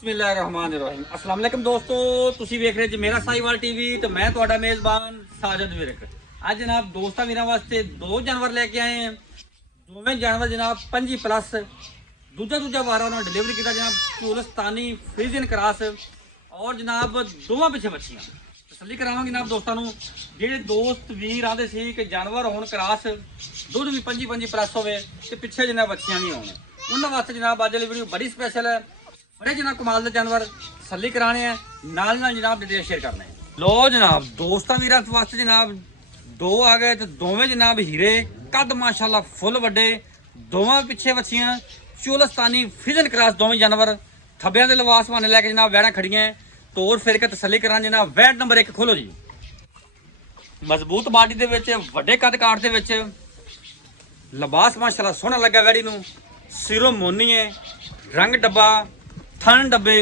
ਬਿਸਮਿਲ੍ਲਾਹਿਰਰਹਿਮਾनिर्रहीम अस्सलाम वालेकुम दोस्तों ਤੁਸੀਂ ਵੇਖ ਰਹੇ ਜੀ ਮੇਰਾ ਸਾਈਵਾਲ ਟੀਵੀ ਤੇ ਮੈਂ ਤੁਹਾਡਾ ਮੇਜ਼ਬਾਨ ਸਾਜਦ ਵਿਰਕ। ਅੱਜ ਜਨਾਬ ਦੋਸਤਾਂ ਵੀਰਾਂ ਵਾਸਤੇ ਦੋ ਜਾਨਵਰ ਲੈ ਕੇ ਆਏ ਹਾਂ। ਦੋਵੇਂ ਜਾਨਵਰ ਜਨਾਬ 25 ਪਲੱਸ ਦੂਜਾ ਵਾਰ ਉਹਨਾਂ ਡਿਲੀਵਰੀ ਕੀਤਾ ਜਨਾਬ ਚੋਲਸਤਾਨੀ ਫਰੀਜ਼ਨ ਕਰਾਸ ਔਰ ਜਨਾਬ ਦੋਵਾਂ ਪਿੱਛੇ ਬੱਚੀਆਂ ਤਸੱਲੀ ਕਰਾਵਾਂਗੇ ਜਨਾਬ ਦੋਸਤਾਂ ਨੂੰ। ਜਿਹੜੇ ਦੋਸਤ ਵੀਰ ਆਂਦੇ ਸੀ ਕਿ ਜਾਨਵਰ ਹੋਣ ਕਰਾਸ ਦੁੱਧ ਵੀ 25 ਪਲੱਸ ਹੋਵੇ ਤੇ ਪਿੱਛੇ ਜਨਾਬ ਬੱਚੀਆਂ ਵੀ ਹੋਣ, ਉਹਨਾਂ ਵਾਸਤੇ ਜਨਾਬ ਅੱਜ ਵਾਲੀ ਵੀਡੀਓ ਬੜੀ ਸਪੈਸ਼ਲ ਹੈ। बड़े जनाब कमाल के जानवर तसल्ली कराने हैं, नाल जनाब डिटेल शेयर करने हैं। लो जनाब दोस्तों वीर वास्ते जनाब दो आ गए तो दोवें जनाब हीरे कद माशाल्लाह फुल वड्डे, दोवां पिछे बच्चियां चोलस्तानी फ्रीजन क्रॉस दोवें जानवर थब्बियां दे लिबास बहाने लैके जनाब वैड़ा खड़ियां तोड़ फिर के तसल्ली कराने जनाब। वैड नंबर 1 खोलो जी। मजबूत बाडी दे विच वड्डे कद काठ दे विच लिबास माशाल्लाह सोहना लगा वैड़ी नूं, सिरों मोनी है, रंग डब्बा थन डब्बे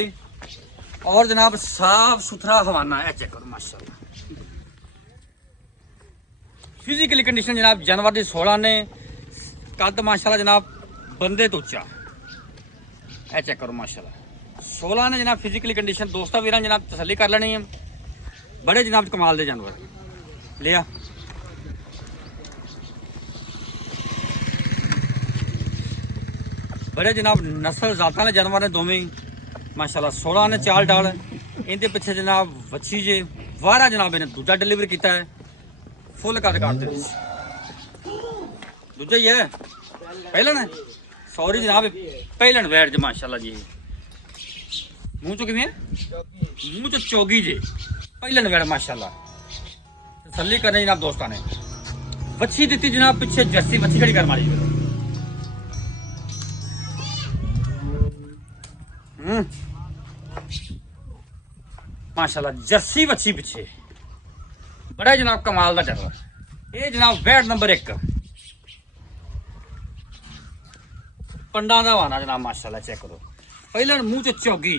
और जनाब साफ सुथरा हवाना है। चेक करो माशाल्लाह फिजिकली कंडीशन जनाब जानवर की 16 ने कद माशाल्लाह जनाब बंदे तो उच्चा है। चेक करो माशाल्लाह 16 ने जनाब फिजिकली कंडीशन दोस्तों वीर जनाब तसल्ली कर लेनी है। बड़े जनाब कमाल दे जानवर लिया बड़े जनाब नस्ल जाता ने जानवर ने दोवें माशाल्लाह 16 ने चाल डाल इनके पिछे जनाब वच्छी जे वारा जनाब इन्हें दूजा डिलीवर किया है फुल कद काट दूजा ही है पहला ने सॉरी जनाब पहलन वैट जे माशाल्लाह जी मुंह चो किवें मुंह चो चोगी जे पहलन वैट माशाल्लाह तसल्ली करनी जनाब दोस्तों ने। वच्छी दी जनाब पिछे जर्सी वच्छी खड़ी कर मारी माशाल्लाह जर्सी बच्ची पिछे बड़ा जनाब कमाल का जानवर। ये जनाब वैट नंबर 1 पंडा का वाना जनाब माशाल्लाह। चेक करो पहले मुंह च चौगी।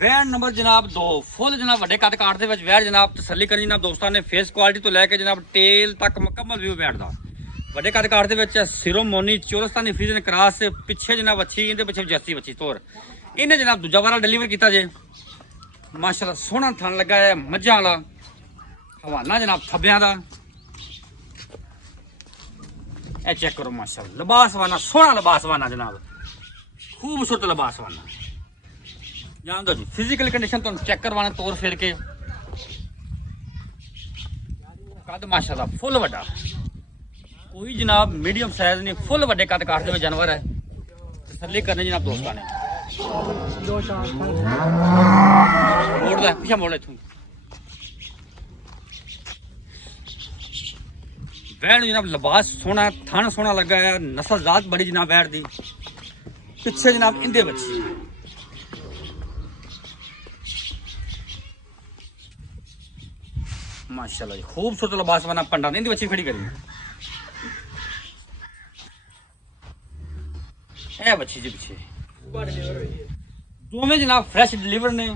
वैट नंबर जनाब 2 फुल जनाब वड्डे कद काट दे विच वैट जनाब तसल्ली करी जनाब दोस्तों ने। फेस क्वालिटी तो लैके जनाब टेल तक मुकम्मल व्यू वैट दा वड्डे कद काट दे विच सिरों मोनी चोलस्तानी फ्रीजन क्रॉस पिछे जनाब अच्छी इहदे पिछे जर्सी बच्ची तोर इन्हें जनाब दूजा वारा डिलीवर किया जे माशाल्लाह सोहना थन लगा है मझां वाला हवाना जनाब थब्बियां दा। ए चेक करो माशाल्लाह लिबास वाना सोहना लिबास वाना जनाब खूबसूरत लिबास वाना जान दो जी। फिजिकल कंडीशन तो चेक करवाना तौर फिर के कद माशाल्लाह फुल वड्डा कोई जनाब मीडियम साइज नहीं फुल वड्डे कद काट दे जानवर है तसल्ली करनी जनाब दोस्तों ने। मोड़ दे पीछे मोड़ इथों वैड़ जनाब लिबास सोहना थन सोहना लगा है नस्ल जात बड़ी जनाब वैड़ दी पिछे जनाब इंदे बच्चे माशाल्लाह खूबसूरत लिबास बना पंडा ने इंदी बच्ची खड़ी करी ए बच्ची जी पिछे दोवें जनाब फ्रैश डिलीवर ने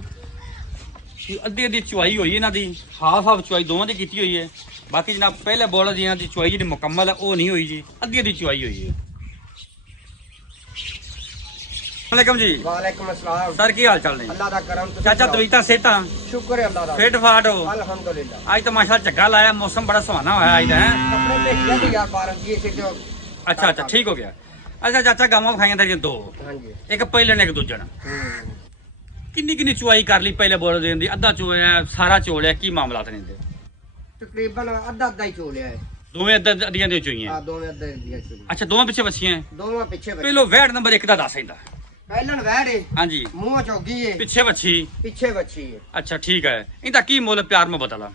अद्धी अद्धी चुआई हुई इन्हां दी हाफ चुआई दोवां दी कीती हुई है। बाकी जनाब पहले बॉल दी इन्हां दी चुआई जी मुकम्मल है वो नहीं हुई जी अद्धी अद्धी चुआई हुई है। वालेकुम जी। वालेकुम अस्सलाम सर की हाल चाल ने अल्लाह दा करम चाचा तवीता सेहता शुक्र है अल्लाह दा फिट फाट हो अल्हम्दुलिल्लाह। आज तो माशाल्लाह चंगा लाया मौसम बड़ा सुहाना होया आज है। कपड़े भेजिया थे यार 12 जी से जो अच्छा ठीक हो गया। अच्छा चाचा गावां खाइयां तेरियां दो हां जी एक पहले ने एक दूजा ना किन्नी चुआई कर ली पहले बोल देन दी अद्धा चोया सारा चोलिया की मामला नहीं दे तकरीबन आधा ही चोलिया है दोवें अद्धियां दी चोईयां। हां दोवें अद्धा दिया चोलिया अच्छा दोवें पिछे बच्चियां हैं दोवें पीछे बच्चे पहलो वैट नंबर 1 दा दस इंदा पहलन वैड़ है हां जी मुंह चौगी है पिछे बच्ची पीछे बच्ची है। अच्छा ठीक है इंदा की मुल प्यार मोहब्बत वाला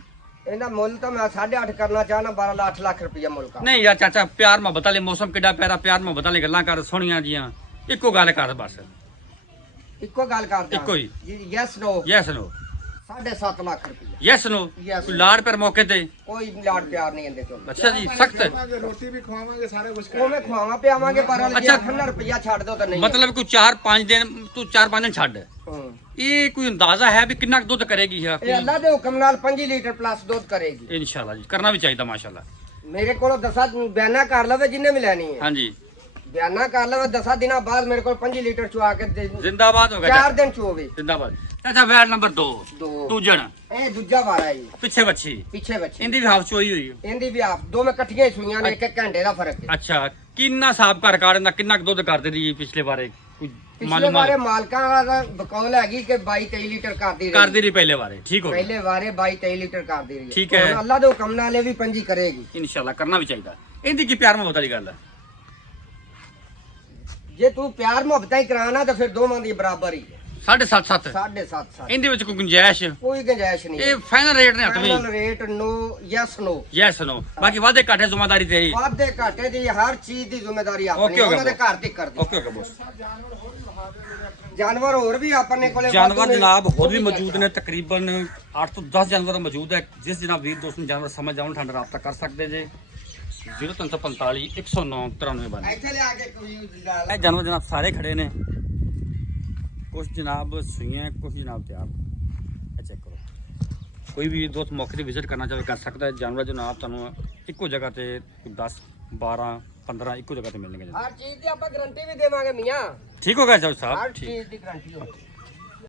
इनका मुल तो मैं 8.5 करना चाहना 12 लाख रुपया मुल का नहीं यार चाचा प्यार मोहब्बत वाले मौसम किड्डा प्यारा प्यार मोहब्बत वाली गल्लां कर सोहणियां जियां इक्को गल कर बस इक्को गल करदा इक्को ही yes no yes no 7.5 lakh रुपया यस नो Yes. कोई लाड़ पर मौके ते कोई लाड प्यार नहीं इंदे चोल अच्छा जी सख्त रोटी भी खवावांगे सारा कुछ कोमे खवावा पियावांगे पर अच्छा। अच्छा रुपया छड़ दो तो नहीं मतलब कोई 4-5 दिन तू 4-5 दिन छड़ हां ये कोई अंदाजा है भी कितना दुध करेगी ये अल्लाह दे हुक्म नाल 5 लीटर प्लस दूध करेगी इंशाल्लाह जी करना भी चाहिए माशाल्लाह। मेरे को दसा बयाना कर लवे जिन्ने भी लेनी है हाँ जी ਬਿਆਨਾ ਕਰ ਲਵੇ 10 ਦਿਨਾਂ ਬਾਅਦ ਮੇਰੇ ਕੋਲ 5 ਲੀਟਰ ਚੁਆ ਕੇ ਦੇ ਜ਼ਿੰਦਾਬਾਦ ਹੋ ਗਿਆ 4 ਦਿਨ ਚੋਵੇ ਜ਼ਿੰਦਾਬਾਦ। ਅੱਛਾ ਵੈਟ ਨੰਬਰ 2 ਦੋ। ਦੂਜਣ ਇਹ ਦੂਜਾ ਵਾਰ ਹੈ ਜੀ ਪਿੱਛੇ ਬੱਚੀ ਪਿੱਛੇ ਬੱਚੇ ਇਹਦੀ ਵੀ ਹਾਫ ਚੋਈ ਹੋਈ ਹੈ। ਇਹਦੀ ਵੀ ਆਪ ਦੋਵੇਂ ਇਕੱਠੀਆਂ ਹੀ ਸੂਈਆਂ ਨੇ, ਇੱਕ ਇੱਕ ਘੰਟੇ ਦਾ ਫਰਕ ਹੈ। ਅੱਛਾ ਕਿੰਨਾ ਸਾਬ ਘਰ ਕਾੜਨ ਦਾ ਕਿੰਨਾ ਕੁ ਦੁੱਧ ਕਰਦੇ ਦੀ ਪਿਛਲੇ ਬਾਰੇ ਕੋਈ ਪਿਛਲੇ ਮਾਲੂਮ ਵਾਰੇ ਮਾਲਕਾਂ ਦਾ ਬਕੌਲ ਹੈਗੀ ਕਿ 22-23 ਲੀਟਰ ਕਰਦੀ ਰਹੀ। ਕਰਦੀ ਰਹੀ ਪਹਿਲੇ ਬਾਰੇ ਠੀਕ ਹੋ ਗਿਆ ਪਹਿਲੇ ਵਾਰੇ 22-23 ਲੀਟਰ ਕਰਦੀ ਰਹੀ ਠੀਕ ਹੈ। ਹੁਣ ਅੱਲਾ ਦੇ ਹੁਕਮ ਨਾਲ ਇਹ ਵੀ ਪੰਜੀ ਕਰੇਗੀ। ਇਨਸ਼ਾਅੱਲਾ ਕਰਨਾ ਵੀ ਚਾਹੀਦਾ। ਇਹਦੀ ਕੀ ਪਿਆਰ ਮੁਹੱਬਤ ਵਾਲੀ ਗੱਲ ਹੈ। ਜੇ ਤੂੰ ਪਿਆਰ ਮੁਹੱਬਤਾਂ ਹੀ ਕਰਾਣਾ ਤਾਂ ਫਿਰ ਦੋਵਾਂ ਦੀ ਬਰਾਬਰ ਹੀ ਹੈ। 7.5 7.5 ਇਹਦੇ ਵਿੱਚ ਕੋਈ ਗੁੰਜਾਇਸ਼ ਕੋਈ ਗੁੰਜਾਇਸ਼ ਨਹੀਂ ਇਹ ਫਾਈਨਲ ਰੇਟ ਨੇ ਹੱਥ ਵੀ ਫਾਈਨਲ ਰੇਟ ਨੋ ਯੈਸ ਨੋ ਯੈਸ ਨੋ ਬਾਕੀ ਵਾਦੇ ਘਾਟੇ ਜ਼ਿੰਮੇਵਾਰੀ ਤੇਰੀ। ਵਾਧੇ ਘਾਟੇ ਦੀ ਹਰ ਚੀਜ਼ ਦੀ ਜ਼ਿੰਮੇਵਾਰੀ ਆਪਣੀ Okay, okay, ਉਹਨਾਂ ਦੇ ਘਰ ਤੇ ਕਰਦੀ। Okay okay boss. ਜਾਨਵਰ ਹੋਰ ਵੀ ਆਪਣੇ ਕੋਲੇ ਜਾਨਵਰ ਵਾਧੂ ਨੇ, ਜਨਾਬ ਹੋਰ ਉਹ ਵੀ ਮੌਜੂਦ ਨੇ ਤਕਰੀਬਨ 8 ਤੋਂ 10 ਜਾਨਵਰ ਮੌਜੂਦ ਹੈ। ਜਿਸ ਜਨਾਬ ਵੀਰ ਦੋਸਤ ਨੂੰ ਜਾਨਵਰ ਸਮਝ ਆਉਣ ਠੰਡ ਰਾਬਤਾ ਕਰ ਸਕਦੇ ਜੇ 0345 109 93 ਇੱਥੇ ਲਿਆ ਕੇ ਕੋਈ ਇਹ ਜਾਨਵਰ ਜਨਾਬ ਸਾਰੇ ਖੜੇ ਨੇ। ਕੁਝ ਜਨਾਬ ਸੂਈਆਂ ਕੁਝ ਜਨਾਬ ਤਿਆਰ। ਇਹ ਚੈੱਕ ਕਰੋ। ਕੋਈ ਵੀ ਦੋਸਤ ਮੌਕੇ ਤੇ ਵਿਜ਼ਿਟ ਕਰਨਾ ਚਾਹੇ ਕਰ ਸਕਦਾ ਹੈ। ਜਾਨਵਰ ਜਨਾਬ ਤੁਹਾਨੂੰ ਇੱਕੋ ਜਗ੍ਹਾ ਤੇ 10 12 15 ਇੱਕੋ ਜਗ੍ਹਾ ਤੇ ਮਿਲਣਗੇ। ਹਰ ਚੀਜ਼ ਦੀ ਆਪਾਂ ਗਾਰੰਟੀ ਵੀ ਦੇਵਾਂਗੇ ਮੀਆਂ। ਠੀਕ ਹੋ ਗਿਆ ਹਰ ਸਾਹਿਬ ਠੀਕ। ਚੀਜ਼ ਦੀ ਗਾਰੰਟੀ ਹੋਵੇ।